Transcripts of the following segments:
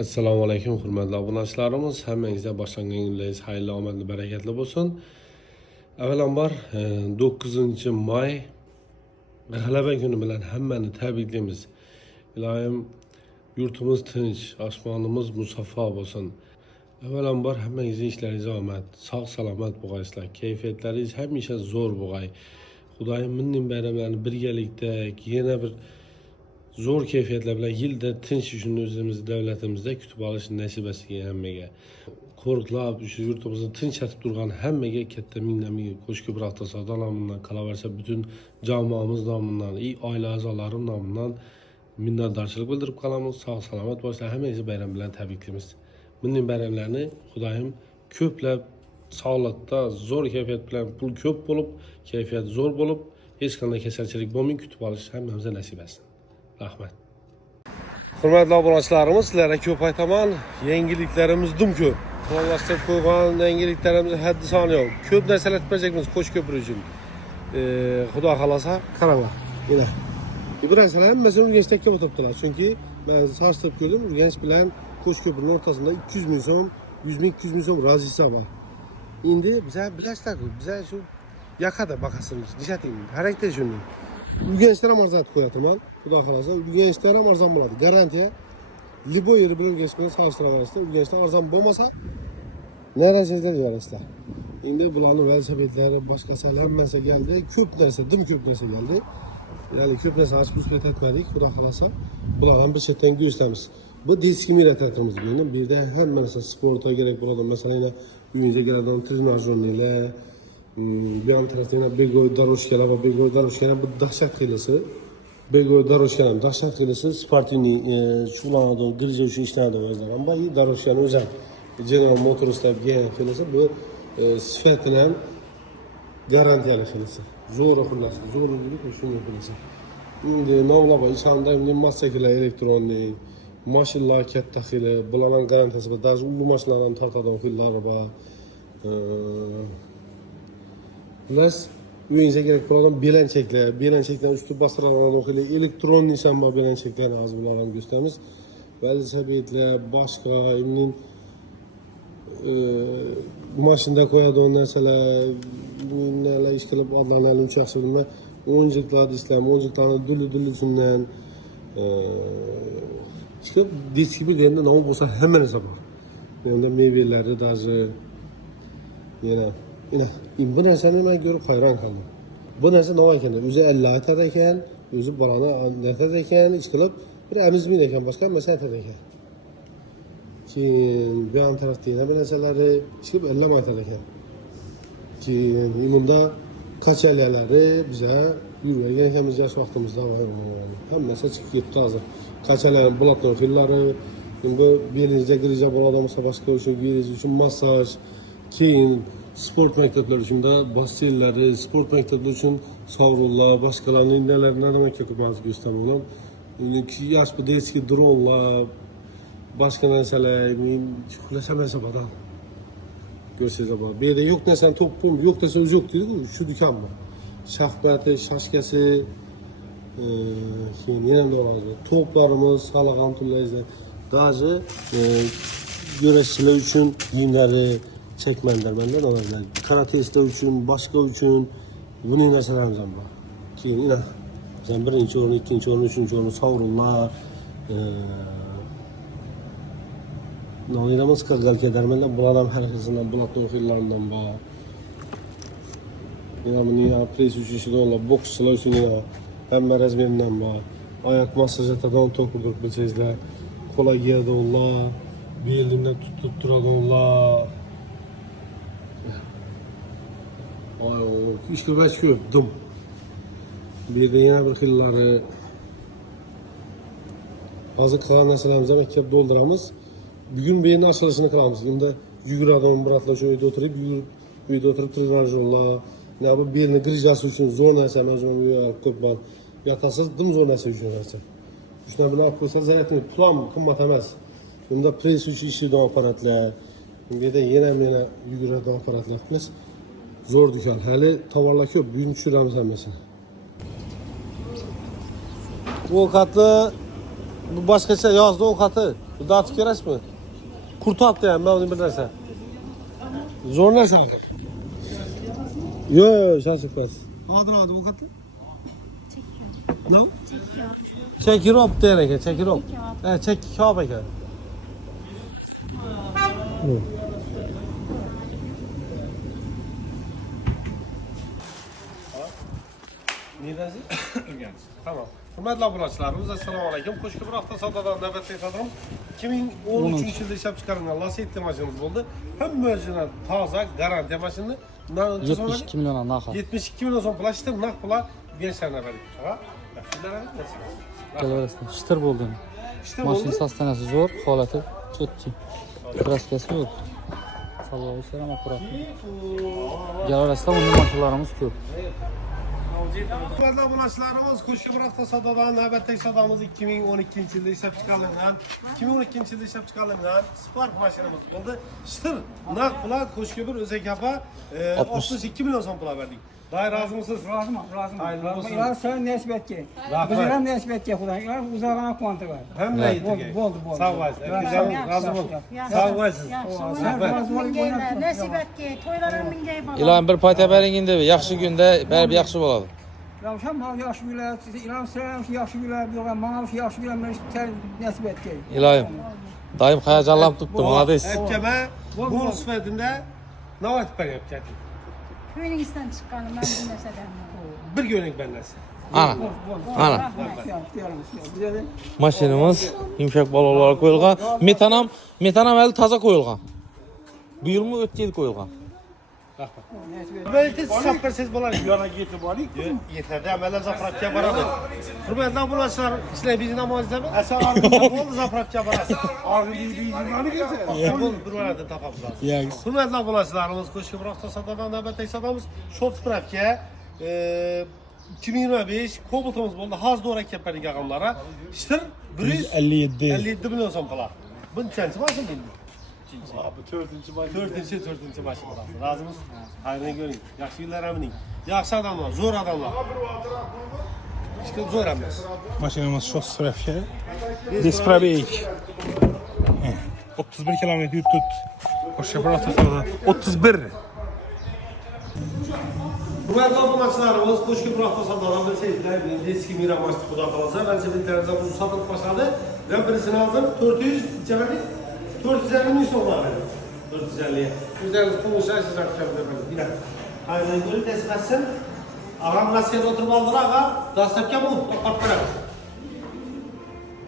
Assalomu alaykum hurmatli obunachilarimiz. Hammangizga boshlagan yillarınız hayırlı, omadli, bereketli bo'lsin. Avvalambor 9-may G'alaba kuni bilan hammani tabriklaymiz. Ilohim yurtimiz tinch, osmonimiz musaffo bo'lsin. Avvalambor hammangizga ishlaringiz omad, sog' salomat bo'lgaysizlar. Kayfiyatlaringiz hamisha zo'r bo'lgay. Xudoyim minning bayramlarini birgalikda yana bir zo'r kayfiyatlar bilan yilda tinch shuni o'zimiz davlatimizda kutib olish nasib etsin hammaga. Qo'riqlab shu yurtimizni tinchlatib turgan hammaga katta ming qo'sh ko'prik avtosavdo nomidan, qolaversa butun jamoamiz nomidan, oila a'zolarim nomidan minnatdorchilik bildirib qolamiz. Sog' salomat bo'linglar. Hammangizni bayram bilan tabriklaymiz. Minning bayramlarni Xudoyim ko'plab sog'likda, zo'r kayfiyat bilan, pul ko'p bo'lib, kayfiyat zo'r bo'lib, hech qanday kasalchilik bo'lmay kutib olish hammamizga nasib etsin. Rahmat. Hurmatli obunachilarimiz, sizlarga ko'p aytaman, yangiliklarimiz dum ko'p. Qo'llashtirib qo'ygan yangiliklarimiz haddi soni yo'q. Ko'p narsalar qilacakmiz qo'sh ko'prik uchun. Xudo xolasa, qaranglar. Mana. Bu narsalar hammasi Urganchda o'tiribdilar. Chunki men solishtirib ko'rdim, Urganch bilan qo'sh ko'prikning o'rtasida 200 ming so'm, 100 ming, 200 ming so'm razlika bor. Endi bizlar bilasizlar-ku, bizlar shu yaqada baqasimiz, nishating, xarakter shunday. Urganchda ham arzon qo'yaman. Xudo xolasa, Urganchda ham arzon bo'ladi. Garantiya. Liboy yeri bilan Urganch bilan solishtiraverasizlar. Urganchda arzon bo'lmasa, narasizlar deyarasizlar. Endi bularning velosipetlari, boshqasalar narsa keldi, ko'p narsa, dim ko'p narsa keldi. Ya'ni ko'p narsa ochib uslat etmadik, Xudo xolasa. Bularni bir chetdan go'shlamiz. Bu diski miratorimiz bu. Bu yerda hamma narsa sportga kerak bo'ladi. Masalan, uyingizga keladigan trenajyorlar, bu ham tarafdan bego'y daroshkalar va bego'y daroshkalar bu dahshat qilisi. Bego'y daroshkalar dahshat qilisi sportning shug'ullanadi, girja uchun ishlanadi o'zlar. Ammo bu daroshkani o'zi General Motors degan qilisi bu sifat bilan garantiyali qilisi. Zo'r xullas, zo'r bo'lib shunday qilisi. Endi navlaba ishanda massakilar elektronik, mashinalar katta xili, bularning garantiyasi bor. Даже u mashinalarni tortadigan xillari bor. Plus uyingizga kerak bo'lgan belanchaklar usti bostiradigan o'qili elektron nishon bor belanchaklarni hozir bularni ko'rsatamiz. Velosipedlar, boshqa imnin mashinada qo'yadigan narsalar, bunlar ish qilib odamlarni uchaqish bilma, o'njiqlar islam, o'njiqlarni duli-dulisundan chiqib diskibi endi nima bo'lsa hamma narsa bor. Endi mevalarni даже yana bu narsani men ko'rib hayron qoldim. Bu narsa nima ekan? O'zi 50 aytar ekan, o'zi bolani aytar ekan, ish qilib bir amizmin ekan, boshqa narsa aytar ekan. Keyin bu ham tarafda yana bir narsalari chiqib 50 aytar ekan. Keyin bunda qachalalari biza yurgan ekanmiz yosh vaqtimizda hammasi chiqib ketdi hozir. Qachalar bulatlar xillari, endi belingizga girija bo'ladi, bo'lsa boshqa uchun beringiz uchun massaj, keyin sport maktablari uchun da basseyinlari, sport maktablari uchun sovrinlar, boshqalarning nima kerakmas go'stamoqlar. Uniki yosh bu deski dronlar, boshqa narsalar, men xulashamasa bor. Ko'rsangiz bor. Bu yerda yo'q narsani to'pim, yo'q desa o'zi yo'q deydi-ku, shu do'konmi? Shafqati, shashkasi, keyin yana norozi. To'plarimiz, salag'an turlaringizlar. Даже yurashchilar uchun kiyimlari chekmandarmanda navazlar. Karatistlar uchun, boshqa uchun buning narsalarimiz ham bor. Keyin yana bizning birinchi o'rin, ikkinchi o'rin, uchinchi o'rin sovrinlar, noilamiz qilgalka darmanlar bular ham har xilsidan bulatning xillaridan bor. Yana buni pres uchun ishlaydiganlar, bokschilar uchun hamma razmeridan bor. Oyoq massaj etadigan to'qirdik bilsangizlar, qo'lga kiyadiganlar, belimdan tutib turadiganlar. İşte baş ko'p, dum. Bu yerda yana bir xillari. Hozir qilgan narsalarimizni ham kelib dolduramiz. Bugun bu yerni ochilishini qilamiz. Unda yuguradigan biratlar shu uyda o'tirib, trenajyorlar, yana bu belni girijasi uchun zo'r narsa, o'zim ko'p bor. Yotasiz, dim zo'r narsa uchun narsa. Shuna bilan olib qo'ysangiz, zaryadni pul qimmat emas. Bunda press uchun ishlaydigan apparatlar, bu yerda yana yuguradigan apparatlar qilamiz. Zo'r do'kon. Hali tovarlar ko'p, bugun tushiramiz hammasini. Bu qatli Bu başqacha yozda ovqati. Bu datib kerakmi? Kurtapti ham, men uni bir narsa. Zo'r narsa. Yo'q, shashibmas. Hozir ovqati. No? Çekirop der ekan, çekirop. Çekki kebab ekan. Neresi? Tamam. Hürmetli obunachilarimiz, assalomu alaykum. Qo'shki bir hafta savdodan navbatdagi savdomiz 2013 yilda ishlab chiqarilgan Lacetti mashinamiz bo'ldi. Hamma o'zidan toza, garantiya mashina. 72 milyon narxi. 72 milyon so'm pul ishtir, naq pul berishlarni berdik. Ha? Kelaverasizlar. Shitir bo'ldi. İşte Mashina oldu. sostanasi zo'r, holati cho'tchi. Kraskasi yo'q. Salonlar ham akkurat. Kelaverasizlar, bunday mashinalarimiz ko'p. Hürmetli obunachilarimiz, qo'shki bir hafta savdodan navbatdagi savdomiz 2012 yilda ishlab chiqarilgan. 2012 yilda ishlab chiqarilgan Spark mashinamiz bo'ldi. Shitir, naq pul qo'shki bir o'zi gapa 62 milyon so'm pul berdik. Day razımısınız? Razıyım. Hayırlı olsun. İlan sen nesip etki. Rahmet. Bizden nesip etki Xudan. İlan uzağına kuantı var. Hem de iyi. Oldu. Sağ olasın. Razı olun. Sağ olasın. Nasip etki, toylarım minge bana. İlahim bir payta bering endi, yaxshi kunda baribir yaxshi bo'ladi. İlan sen bana yaxşı güler, İlan sen yaxşı güler, bana yaxşı güler, sen nesip etki. İlahim, daim hayacanlanib turibdi, молодец. Hepkeme bu sıfatında ne vakit ben yapacağım? Köyünüzden çıkanım ben bilmeseden. Bir günlük benden. Ana. Ana. Mashinamiz yumshoq balolar qo'yilgan. Metanam hali toza qo'yilgan. Bu yilmi o'tgan yil qo'yilgan. Belki sapırsiz bular. Yana gitip var. Yeter de ameller zapravka baradır. Hürmetli bulaşlar, işte bizim namazda mı? Esel argında oldu zapravka baradır. Argın değil, hani geçer. Bu buralarda tapamız lazım. Hürmetli bulaşlarımız, koşu bıraktı sadadan nöbette sadamız. Şort zapravka. 2025 komutumuz oldu. Haz doğru keperik ağamlara. İşte 157 milyon son pala. Bunun kendisi başım bildi. Abi dördüncü başım lazım. Razımız? Hayrını görün. Yaxşı yıllar eminim. Yaxşı adamlar, zor adamlar. İşte zor emez. Maşinamiz şu sürefke. Без пробеек. 31 kilometre yutut. Koşu bıraktı sonra. 31. Hürmetli obunachilarimiz, qo'shki bir hafta savdodan bilsangizlar, eski Miramas'ta xudo xolasa, ben sevintilarimizdan bu satılık başladı. Ben birisini aldım, 400, içemedi. 450 milyon so'm var. 450'ye. Güzel konuşan siz akşam efendim. Bir dakika. Hayırlı görü teslim etsin. Ağam Lasya'da oturup aldılar ağa. Dastıpken bu. Patlara.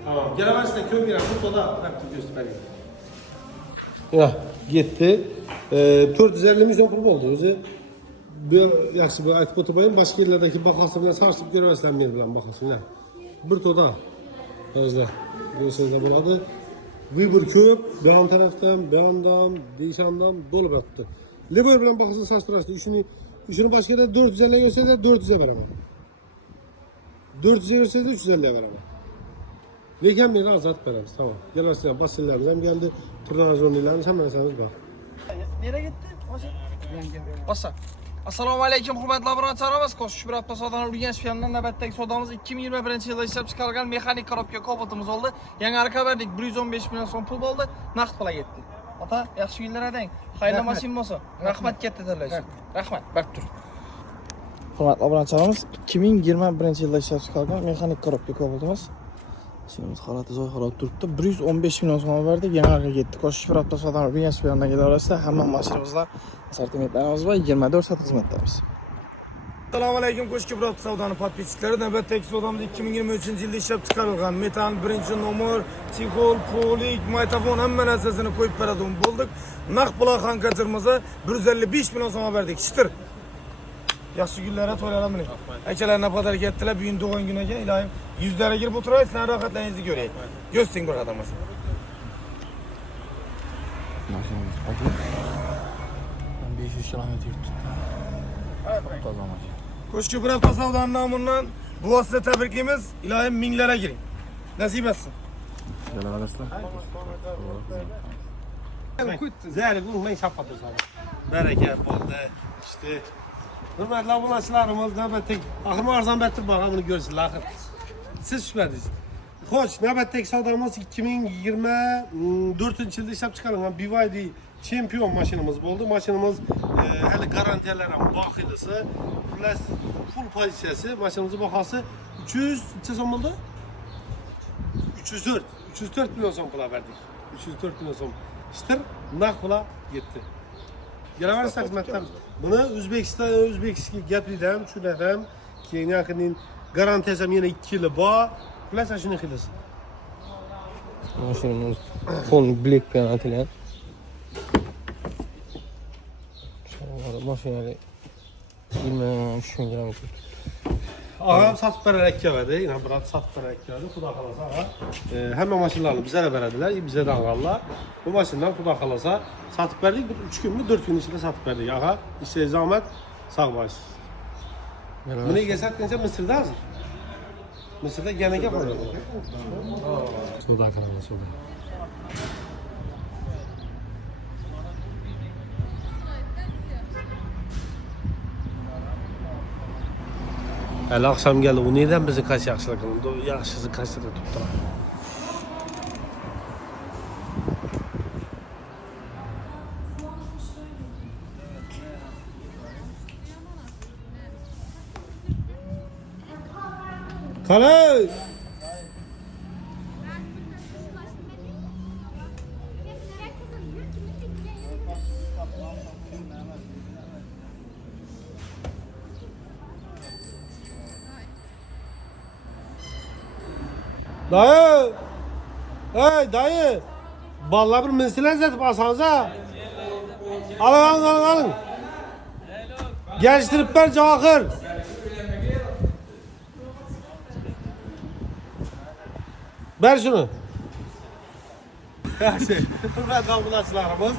Tamam. Gelemezsin de köy miras. Bu da bıraktı göstereyim. Ya gitti. 450 milyon pul oldu. Özü yaxshi bu aytib o'tmayman. Boshqa yerlardagi bahosi bilan sarishib ko'rasizlar men bilan bahosini. Bir to'da. O'zlar. Bo'lsangiz bo'ladi. Vыбор ko'p, bu ham tarafdan, bu hamdan, deyishamdan bo'lib yotdi. Levoy bilan bahosini sarishtirasizlar. Shuni boshqa yerda 450 ga olsangiz 400 ga beraman. 400 ga olsangiz 350 ga beraman. Lekin men azatib beramiz, tamam. Kelasizlar, basillarimiz ham keldi, turnajorlarimiz ham narsamiz bor. Nereye gitti? Basa. Assalomu alaykum hurmatli obunachilarimiz. Qo'shib bir hafta savdodan Urganch fiyatdan navbatdagi savdomiz 2021-yilda ishlab chiqarilgan mexanik korobka Cobalt oldu. Yangi arka verdik 115 milyon so'm pul bo'ldi. Naqd pulga ketdi. Ota, yaxshi kunlar adang. Xayrli mashina bo'lsin. Rahmat katta tanlaysiz. Rahmat. Bak tur. Hurmatli obunachilarimiz 2021-yilda ishlab chiqarilgan mexanik korobka Cobaltimiz. Şimdi holati zo'r holat turibdi. 115 milyon so'm verdik. Yangi arka ketdi. Qo'shib bir hafta savdodan Urganch fiyatdan kelaverasizlar. Hamma mashinamizlar assortimentlarimiz va 24 soat xizmatlarimiz. Assalomu alaykum qo'shki bir hafta savdoni podpischiklari. Navbatdagi savdomiz 2023-yilda ishlab chiqarilgan metan birinchi nomer, chexol, polik, maytafon hamma narsasini qo'yib beradigan bo'ldik. Naqd pul xankachirmizga 155 milyon so'm berdik. Shitir. Yaxshi kunlarda to'ylar bilan. Akalarni pazar ketdilar, bugun tug'ilgan kun ekan. Ilohim yuzlariga kirib o'tiraylik, sizlarning rohatlaringizni ko'raylik. Go'sting bir odam bo'lsin. Mashinamiz poklik. 500 kilometr yurtdi. Toza mashina. Qo'shki bir hafta savdoni nomidan bu vosita tabriklaymiz. Ilohim minglarga kiring. Nasib etsin. Kelaverasizlar. Zəri vurmayın şapatı sana. Bereket oldu. İşte. Hürmetli obunachilarimiz navbatdagi axir arzon berib bahamını görsünlər axir. Siz düşmədiniz. Koç, növbətdəki savdamız 2024 yılda işlep çıkarılan BYD çempiyon maşinimiz oldu. Maşinimiz hələ garantiyalara baxılısı, plus full pozisiyası, maşinimizin baxası 300 son oldu? 304 milyon son pula verdik. 304 milyon son. İşte nağd pula gitti. Gələvərsiniz xidmətlər. Bunu Özbekistan gətirirəm, şunadam ki, yakının garantiyasam yine 2 yılı bağ. Plus aşını xilası. Maşinimiz fon black bilan atilgan. Maşinali 23 ming gram. Ağam satıb verərək gəldi. Yəni bura satıb verərək gəldi. Xuda xalasa ağa. Həmin maşınlarını bizə də verədilər, bizə də ağarlar. Bu maşından xuda xalasa satıb verdik. 3 gün mü 4 gün içində satıb verdik ağa. İşte zahmət sağ baş. Bunu gəlsək necə Mısırda hazır. Mısırda gənəgə qoyulur. Suda xalasa suda. Hələ axşam gəldi, o neydən bizi kaç yaxşılıq qılındı, o yaxşısı kaçda da tutdular. Kalay! Dayı! Hey dayı! Vallahi bir minsilen zatıp alsanıza. Alın. Gençtirip ver cahır. Ver şunu. Hürmet kalbulaçlarımız.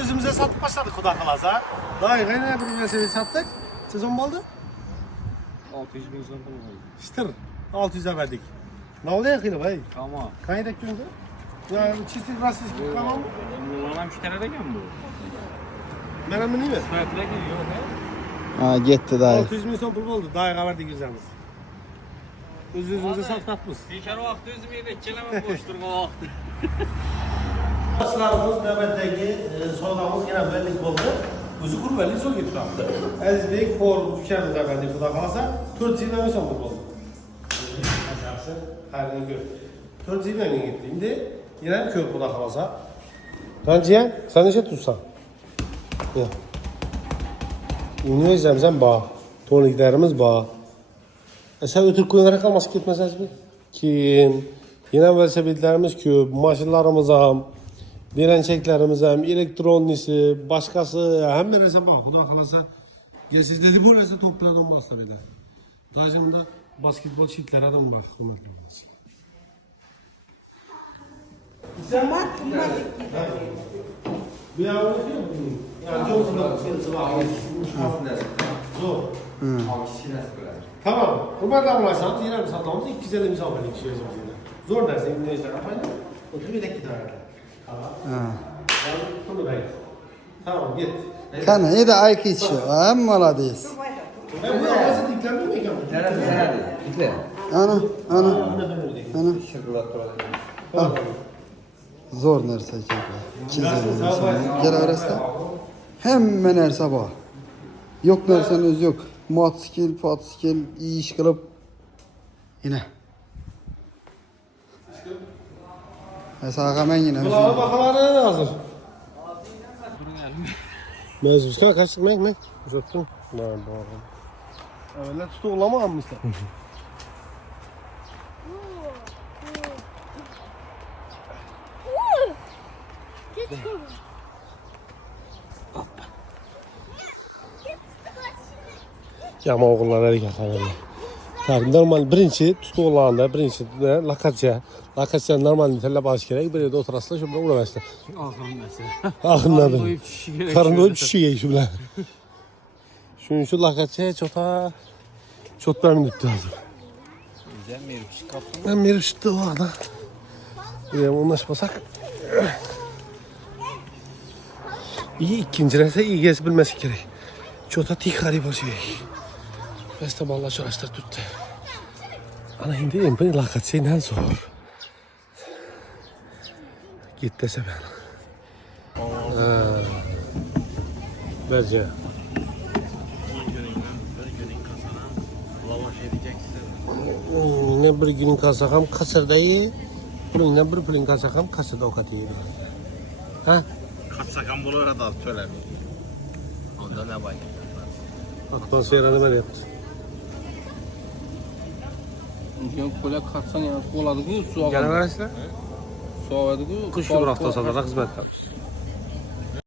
Özümüze satıp başladık kuda kalasa. Dayı ne bir meseleyi sattık. Sezon mu oldu? 600 bin son oldu. İşte 600'e verdik. Ne oldu ya kıyla bay? Tamam. Kayıt ekliyordu. Ya çiftlik rahatsız gibi tamam. Ulan bir tane de gel bu. Menem mi? Sürekli gidiyor. Ha gitti dayı. 600 bin son pul oldu. Dayı verdik güzelimiz. Özümüze satlatmış. Bir kere vakti özüm yemek gelemem boştur o vakti. Başlarımız növbətdəki soğudağımız yine bellik oldu. Özü kur bellik sol gitti abi. Əzbek, Por, Tükəmizə verdik bu da qalasa 4 yıldan son pul oldu. Hər gün gör. 4 yıldan gitti. İndi yine kök bu da qalasa. Qanciyə, sən necə tutsan? Ya. Üniversitemizden bağ. Toniklərimiz bağ. Sen ötürü koyunarak kalması gitmez Əzbek. Kim? Yine velosipedlerimiz köp, maşınlarımız ham, dirençeklerimiz hem, elektronisi, başkası, hem neresi bak, Xuda kalasa, gelsiz dedi bu neresi toplayan baslar eder. Dağcımda basketbol çiftleri adam bak, bunlar olmaz. Zaman Bir yavru diyor mu? Yani çok zor. Tamam, Kurban davranırsanız yine mi satmamız 250 misal verin kişiye zaman. Zor dersin, İngilizce yapayım. Otur bir dakika daha. Tamam. Bunu ben. Tamam, git. Kana iyi de ayık içiyor. Hem maladıyız. Ben bu arası diklendim mi ki? Ana. Al. Zor nerse çekiyor. Gel arasında. Hemen her sabah. Yok nersen öz yok. Matskil, patskil, iyi iş kılıp. Yine. Mesela ben yine. Kulağa bakaları hazır. Mezbuşkan kaçtık mek. Uzattım. Öyle tutu olamamışlar. Yama oğullar hareket ediyor. Tabii normal birinci tutu olanda birinci lakatça normal telle baş gerek bir de oturasla şöyle uğraştı. Ahırın mesela. Ahınladı. Karın doyup şişiyor şöyle. Şu lakatça çotlar gitti lazım. Güzel mi herif kaptın? Ben bir çıktı o arada. Buraya anlaşmasak. İyi ikinci rese iyi gezebilmesi gerek. Çota tikari basıyor. Beste vallahi çalıştır tuttu. Ana hindi en lakatça ne zor. 7 ben. Bence. Ne bir günün kalsakam kasırda iyi. Bununla bir pulun kalsakam kasırda okat iyi. Ha? Kaçsakan bulur da söyler. Onda ne var? Atmosferanı ben yaptım. Yok böyle katsan ya oladı ki su Gene versin. su avadı ki. Kışlı bıraktı sana hizmet yapmış.